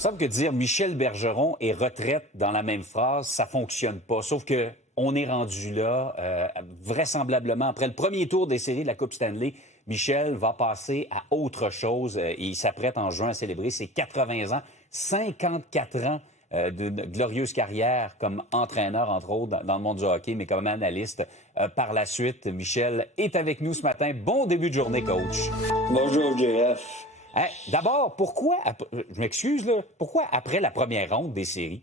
Il semble que dire Michel Bergeron et retraite dans la même phrase, ça fonctionne pas. Sauf que on est rendu là, vraisemblablement, après le premier tour des séries de la Coupe Stanley, Michel va passer à autre chose. Il s'apprête en juin à célébrer ses 80 ans, 54 ans d'une glorieuse carrière comme entraîneur, entre autres, dans le monde du hockey, mais comme analyste par la suite. Michel est avec nous ce matin. Bon début de journée, coach. Bonjour, JF. Hein, d'abord, pourquoi, je m'excuse, là, pourquoi après la première ronde des séries?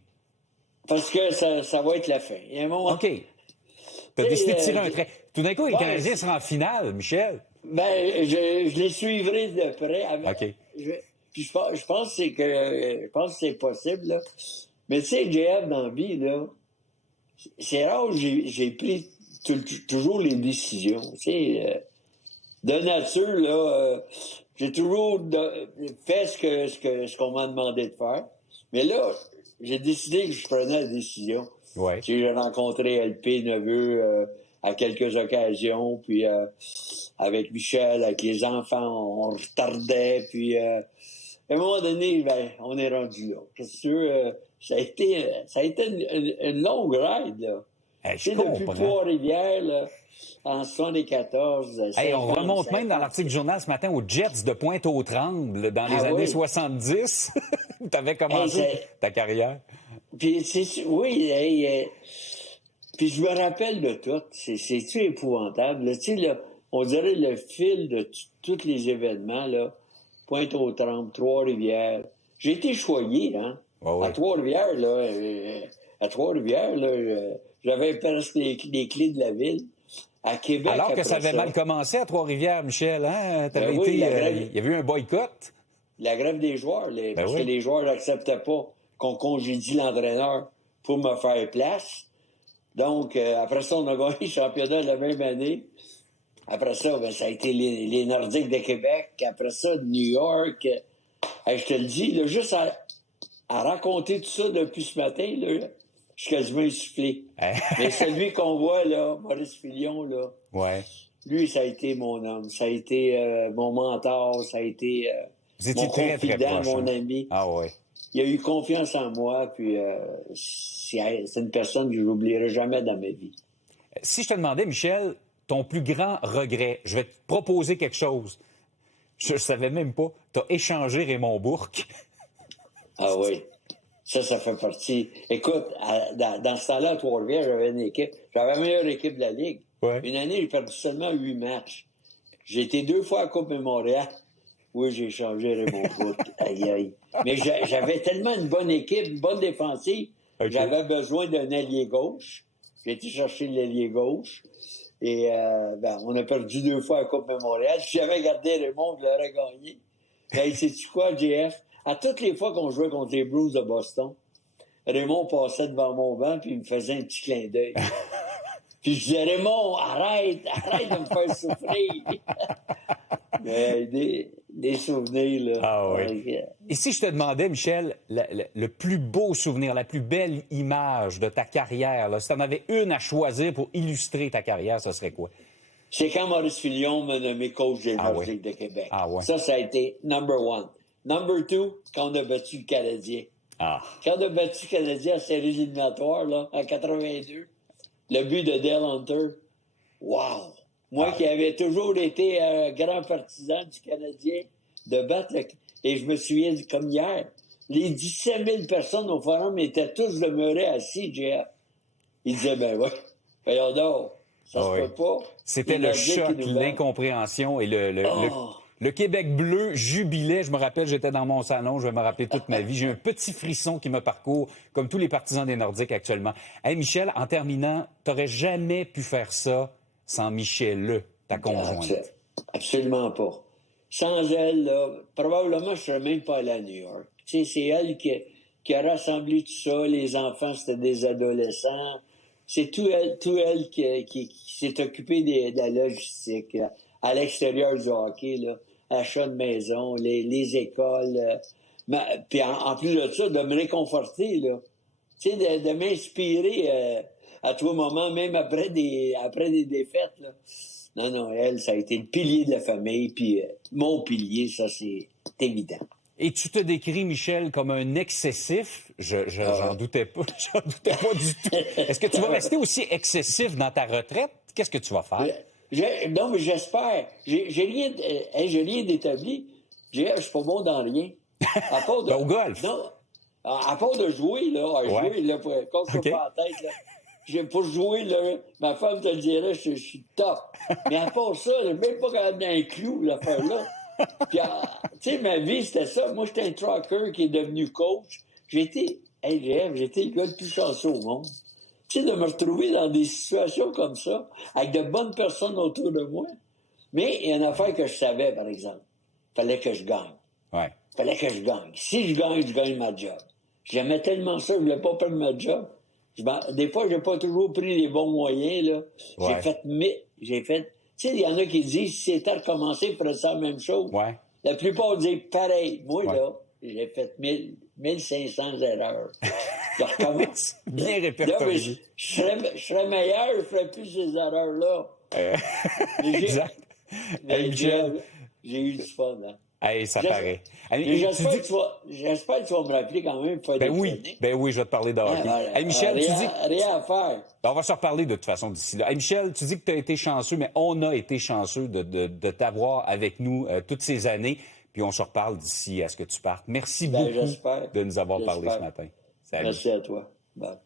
Parce que ça va être la fin. Il y a un moment... OK. Tu as décidé de tirer un trait. Tout d'un coup, les Canadiens seront en finale, Michel. Ben, je les suivrai de près. OK. Puis je pense que c'est possible, là. Mais tu sais, JF, dans la vie, là, c'est rare que j'ai pris toujours les décisions. Tu sais, de nature, là, j'ai toujours fait ce qu'on m'a demandé de faire. Mais là, j'ai décidé que je prenais la décision. Ouais. Tu sais, j'ai rencontré LP Neveu à quelques occasions, puis avec Michel, avec les enfants, on retardait, puis à un moment donné, ben, on est rendu là. C'est sûr, ça a été une longue ride, là. Hey, Tu sais, depuis Trois-Rivières, là, en 74. Hey, on remonte même dans l'article du journal ce matin aux Jets de Pointe-aux-Trembles dans les années 70. Tu avais commencé ta carrière. Puis, oui, puis je me rappelle de tout. C'est-tu épouvantable? Là, tu sais, là, on dirait le fil de tous les événements, là. Pointe-aux-Trembles, Trois-Rivières. J'ai été choyé, hein? Oh, oui. À Trois-Rivières, là, j'avais presque les clés de la ville. À Québec, alors que ça avait mal commencé à Trois-Rivières, Michel, hein? Oui, il y avait eu un boycott. La grève des joueurs, parce que les joueurs n'acceptaient pas qu'on congédie l'entraîneur pour me faire place. Donc, après ça, on a gagné le championnat la même année. Après ça, ben, ça a été les Nordiques de Québec. Après ça, New York. Je te le dis, là, juste à raconter tout ça depuis ce matin, là, je suis quasiment essoufflé. Mais celui qu'on voit, là, Maurice Filion, là, lui, ça a été mon homme. Ça a été mon mentor. Ça a été mon confident, mon ami. Ah ouais. Il a eu confiance en moi, puis c'est une personne que je n'oublierai jamais dans ma vie. Si je te demandais, Michel, ton plus grand regret, je vais te proposer quelque chose. Je ne savais même pas. Tu as échangé Raymond Bourque. Ah oui. Ça fait partie. Écoute, dans ce temps-là, à Trois-Rivières, j'avais une équipe. J'avais la meilleure équipe de la Ligue. Ouais. Une année, j'ai perdu seulement 8 matchs. J'ai été 2 fois à la Coupe Montréal. Oui, j'ai échangé Raymond Bourque. Aïe, aïe. Mais j'avais tellement une bonne équipe, une bonne défensive. Okay. J'avais besoin d'un ailier gauche. J'ai été chercher l'ailier gauche. Et on a perdu 2 fois à la Coupe Montréal. Si j'avais gardé Raymond, je l'aurais gagné. Ben, sais-tu quoi, JF? À toutes les fois qu'on jouait contre les Blues de Boston, Raymond passait devant mon banc puis il me faisait un petit clin d'œil. Puis je disais, Raymond, arrête de me faire souffrir. Mais des souvenirs, là. Ah oui. Et si je te demandais, Michel, le plus beau souvenir, la plus belle image de ta carrière, là, si tu en avais une à choisir pour illustrer ta carrière, ce serait quoi? C'est quand Maurice Filion m'a nommé coach des Nordiques de Québec. Ah ouais. Ça a été number 1. Number 2, quand on a battu le Canadien. Ah. Quand on a battu le Canadien en séries éliminatoires, là, en 82, le but de Dale Hunter, wow! Moi qui avais toujours été grand partisan du Canadien, de battre et je me souviens comme hier, les 17 000 personnes au forum étaient tous demeurés assis, JF. Ils disaient, ben ouais, voyons donc, ça se peut pas. C'était le choc, l'incompréhension et le Québec bleu jubilait. Je me rappelle, j'étais dans mon salon, je vais me rappeler toute ma vie. J'ai un petit frisson qui me parcourt, comme tous les partisans des Nordiques actuellement. Hey, Michel, en terminant, t'aurais jamais pu faire ça sans Michel, ta conjointe. Absolument pas. Sans elle, là, probablement, je serais même pas allé à New York. Tu sais, c'est elle qui a rassemblé tout ça. Les enfants, c'était des adolescents. C'est tout elle qui s'est occupée de la logistique, là, à l'extérieur du hockey, là, achat de maison, les écoles. Puis en plus de ça, de me réconforter, là. Tu sais, de m'inspirer à tout moment, même après des défaites, là. Non, elle, ça a été le pilier de la famille, puis mon pilier, ça, c'est évident. Et tu te décris, Michel, comme un excessif. J'en doutais pas. J'en doutais pas du tout. Est-ce que tu vas rester aussi excessif dans ta retraite? Qu'est-ce que tu vas faire? Non, mais j'espère. J'ai rien d'établi. Je suis pas bon dans rien. À part de, Au golf? Non. À part de jouer, là. Jouer, là, quand je suis pas en tête, là. Pour jouer, là, ma femme te le dirait, je suis top. Mais à part ça, je même pas capable d'un clou, l'affaire-là. Puis, tu sais, ma vie, c'était ça. Moi, j'étais un trucker qui est devenu coach. J'étais le gars le plus chanceux au monde. Tu sais, de me retrouver dans des situations comme ça, avec de bonnes personnes autour de moi. Mais il y a une affaire que je savais, par exemple. Fallait que je gagne. Ouais. Fallait que je gagne. Si je gagne ma job. J'aimais tellement ça, je voulais pas perdre ma job. Des fois, j'ai pas toujours pris les bons moyens, là. Ouais. Tu sais, il y en a qui disent, si c'était à recommencer, il ferait ça la même chose. Ouais. La plupart disent pareil. Moi, Ouais. là, j'ai fait 1500 erreurs. Je recommence. Bien Là, répertorié. je serais meilleur, je ne ferais plus ces erreurs-là. Exact. Hey, Michel. J'ai eu du fun, hein. Hey, ça paraît. Mais Hey, j'espère que tu vas me rappeler quand même. Ben oui, je vais te parler de hockey. Hey, Michel, tu dis... Rien à faire. On va se reparler de toute façon d'ici là. Hey, Michel, tu dis que tu as été chanceux, mais on a été chanceux de t'avoir avec nous toutes ces années. Puis on se reparle d'ici à ce que tu partes. Merci beaucoup de nous avoir parlé ce matin. Salut. Merci à toi. Bye.